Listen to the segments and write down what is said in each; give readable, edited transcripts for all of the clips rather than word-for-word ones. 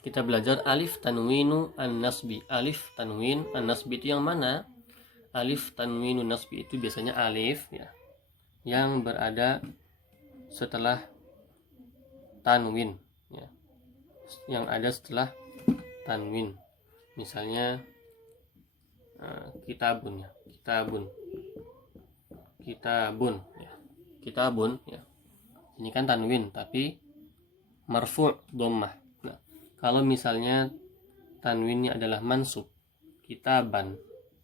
kita belajar alif tanwinu an-nasbi. Alif tanwin an-nasbi itu yang mana? Alif tanwinu nasbi itu biasanya alif ya, yang berada setelah tanwin ya, yang ada setelah tanwin. Misalnya kitabun ya, kitabun ya, kitabun ya. Ini kan tanwin tapi marfu' dhammah. Nah, kalau misalnya tanwinnya adalah mansub, kitaban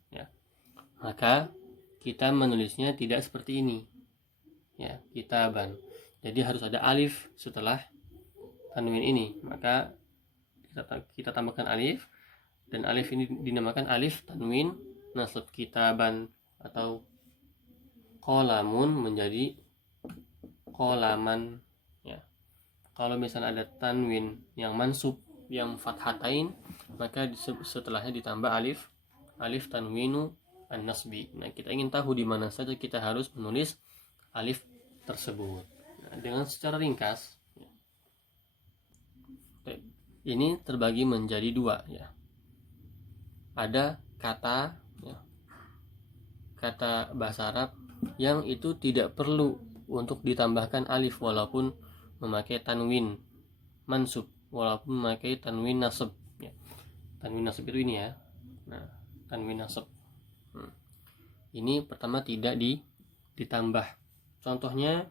ya, maka kita menulisnya tidak seperti ini ya, kitaban. Jadi harus ada alif setelah tanwin ini, maka kita tambahkan alif, dan alif ini dinamakan alif tanwin nasab. Kitaban atau qalamun menjadi qalaman ya. Kalau misalnya ada tanwin yang mansub yang fathatain, maka setelahnya ditambah alif, alif tanwinu an-nasbi. Nah, kita ingin tahu di mana saja kita harus menulis alif tersebut. Nah, dengan secara ringkas ini terbagi menjadi dua ya. Ada kata ya, kata bahasa Arab yang itu tidak perlu untuk ditambahkan alif walaupun memakai tanwin mansub, walaupun memakai tanwin nasab ya. Tanwin nasab itu ini ya. Nah, tanwin nasab ini pertama tidak ditambah. Contohnya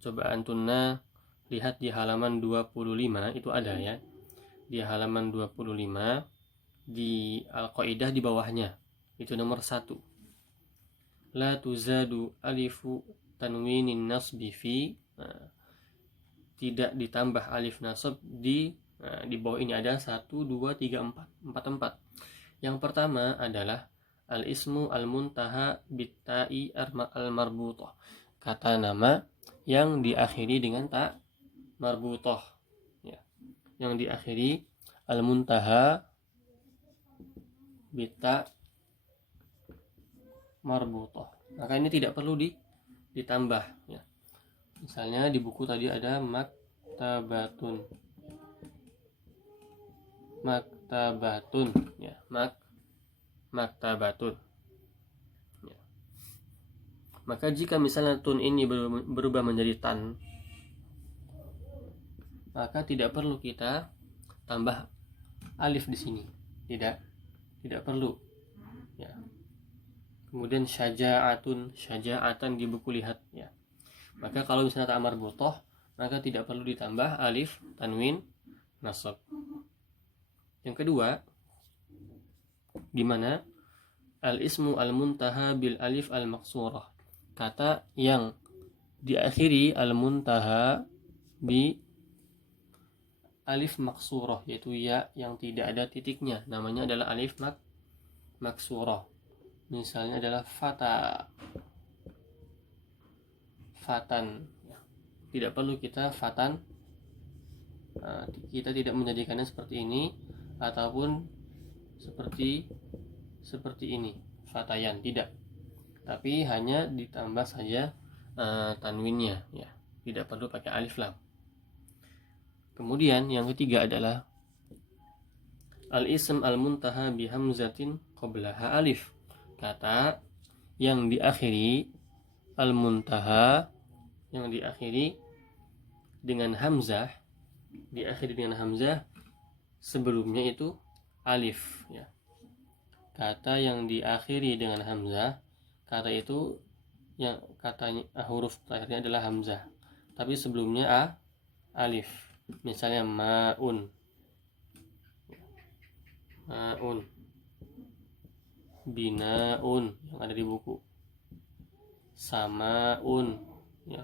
coba antunna lihat di halaman 25 itu ada ya. Di halaman 25 di al-qaidah di bawahnya itu nomor 1. La tuzadu alifu tanwinin nasbi fi. Nah, tidak ditambah alif nasab di bawah ini ada 1 2 3 4 tempat. Yang pertama adalah al-ismu al-muntaha bitta'i al-marbutah. Kata nama yang diakhiri dengan ta marbutah ya. Yang diakhiri al-muntaha bitta marbutah. Maka ini tidak perlu ditambah ya. Misalnya di buku tadi ada maktabatun. Maktabatun ya, maktabatun ya. Maka jika misalnya tun ini berubah menjadi tan, maka tidak perlu kita tambah alif di sini. Tidak perlu ya. Kemudian syaja'atan di buku lihat ya. Maka kalau misalnya ta marbutah, maka tidak perlu ditambah alif tanwin nasab. Yang kedua, di mana al-ismu al-muntaha bil alif al-maqsurah. Kata yang diakhiri al-muntaha bi alif maksurah, yaitu ya yang tidak ada titiknya, namanya adalah alif maksurah. Misalnya adalah fatan ya. Tidak perlu kita fatan, kita tidak menjadikannya seperti ini ataupun seperti ini fatayan, tidak, tapi hanya ditambah saja tanwinnya ya, tidak perlu pakai alif lam. Kemudian yang ketiga adalah al-ism al-muntaha bi hamzatin qablaha alif. Kata yang diakhiri al-muntaha, yang diakhiri dengan hamzah, sebelumnya itu alif ya. Kata yang diakhiri dengan hamzah, kata itu yang katanya huruf terakhirnya adalah hamzah, tapi sebelumnya alif. Misalnya ma'un, bina'un yang ada di buku, sama'un ya.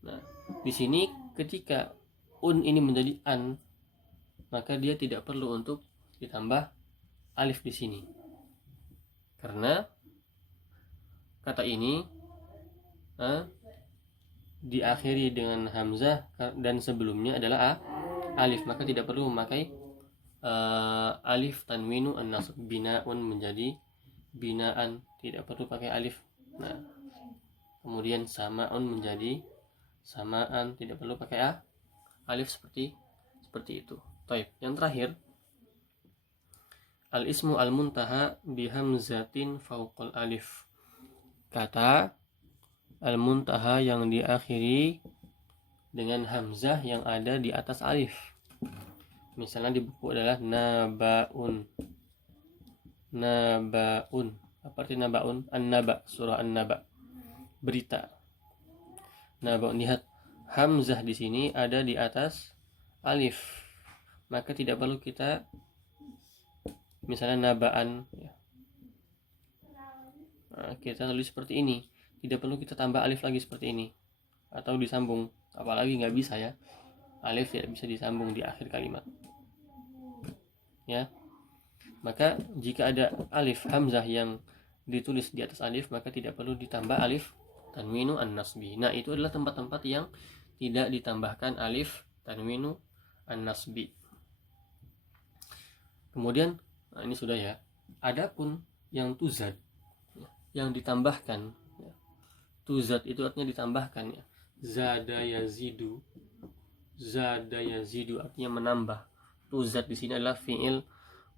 Nah, di sini ketika ini menjadi an, maka dia tidak perlu untuk ditambah alif di sini, karena kata ini diakhiri dengan hamzah dan sebelumnya adalah alif, maka tidak perlu memakai alif tanwinu an-nasb. Bina'un menjadi binaan, tidak perlu pakai alif. Nah, kemudian sama'un menjadi samaan, tidak perlu pakai alif seperti seperti itu. Taib. Yang terakhir, al-ismu al-muntaha bihamzatin fauqal alif. Kata al-muntaha yang diakhiri dengan hamzah yang ada di atas alif. Misalnya di buku adalah nabaun. Nabaun. Apa arti nabaun? An-naba, surah An-naba. Berita. Nabaun, lihat hamzah di sini ada di atas alif. Maka tidak perlu kita misalnya nabaan ya. Nah, kita tulis seperti ini. Tidak perlu kita tambah alif lagi seperti ini atau disambung, apalagi nggak bisa ya, alif tidak bisa disambung di akhir kalimat ya. Maka jika ada alif hamzah yang ditulis di atas alif, maka tidak perlu ditambah alif tanwinu an-nasbi. Nah, itu adalah tempat-tempat yang tidak ditambahkan alif tanwinu an-nasbi. Kemudian ini sudah ya. Adapun yang tuzad yang ditambahkan ya. Tuzad itu artinya ditambahkan ya. Zada yazidu. Zada yazidu artinya menambah. Tuzad di sini adalah fi'il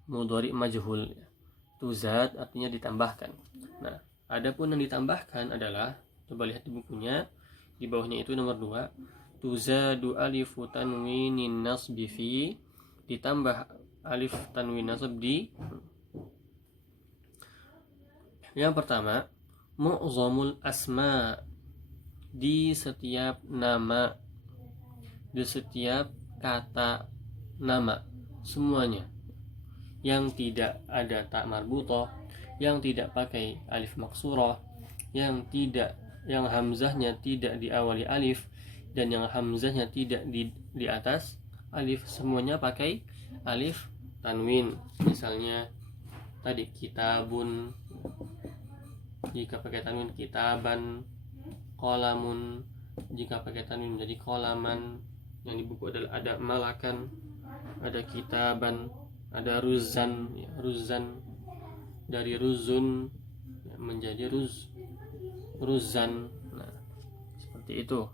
mudhari majhul ya. Tuzad artinya ditambahkan. Nah, adapun yang ditambahkan adalah, coba lihat di bukunya, di bawahnya itu nomor 2, tuzadu alifu tanwinin nasbi fi, ditambah alif tanwin nasab di. Yang pertama, mu'zamul asma, di setiap nama, di setiap kata nama, semuanya yang tidak ada tak marbutoh, yang tidak pakai alif maksurah, yang hamzahnya tidak diawali alif, dan yang hamzahnya tidak di atas alif, semuanya pakai alif tanwin. Misalnya tadi kitabun, jika pakai tanwin kitaban, qalamun, jika pakai tanwin menjadi qalaman. Yang di buku adalah ada malakan, ada kitaban, ada ruzan ya, ruzan dari ruzun ya, menjadi ruzan. Nah, seperti itu.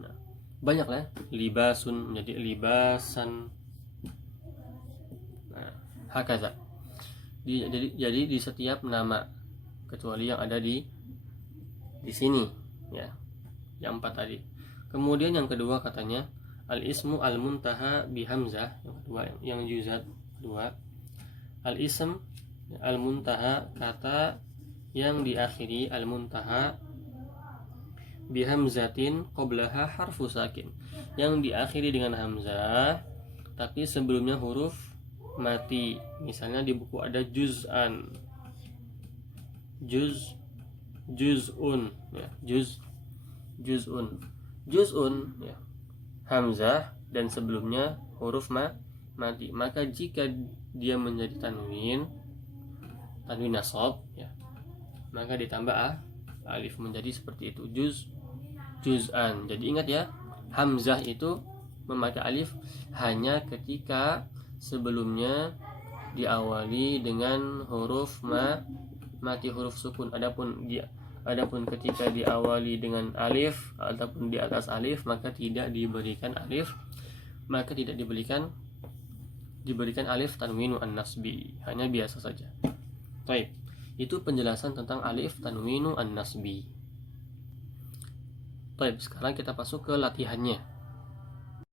Nah, banyak lah ya. Libasun menjadi libasan. Nah, hakaza. Jadi di setiap nama, kecuali yang ada di sini ya, yang 4 tadi. Kemudian yang kedua katanya al-ismu al-muntaha bihamzah, yang kedua, yang juzat kedua, al-ism al-muntaha, kata yang diakhiri al-muntaha bihamzatin qablaha harfu sakin, yang diakhiri dengan hamzah tapi sebelumnya huruf mati. Misalnya di buku ada juz'an, juz'un ya, juz'un ya, hamzah dan sebelumnya huruf mati. Maka jika dia menjadi tanwin nasab ya, maka ditambah alif menjadi seperti itu, juz'an. Jadi ingat ya, hamzah itu memakai alif hanya ketika sebelumnya diawali dengan huruf mati, huruf sukun. Adapun ketika diawali dengan alif ataupun di atas alif, maka tidak diberikan alif, maka tidak diberikan alif tanwinu an-nasbi, hanya biasa saja. Baik, itu penjelasan tentang alif tanwinu an-nasbi. Baik, sekarang kita masuk ke latihannya.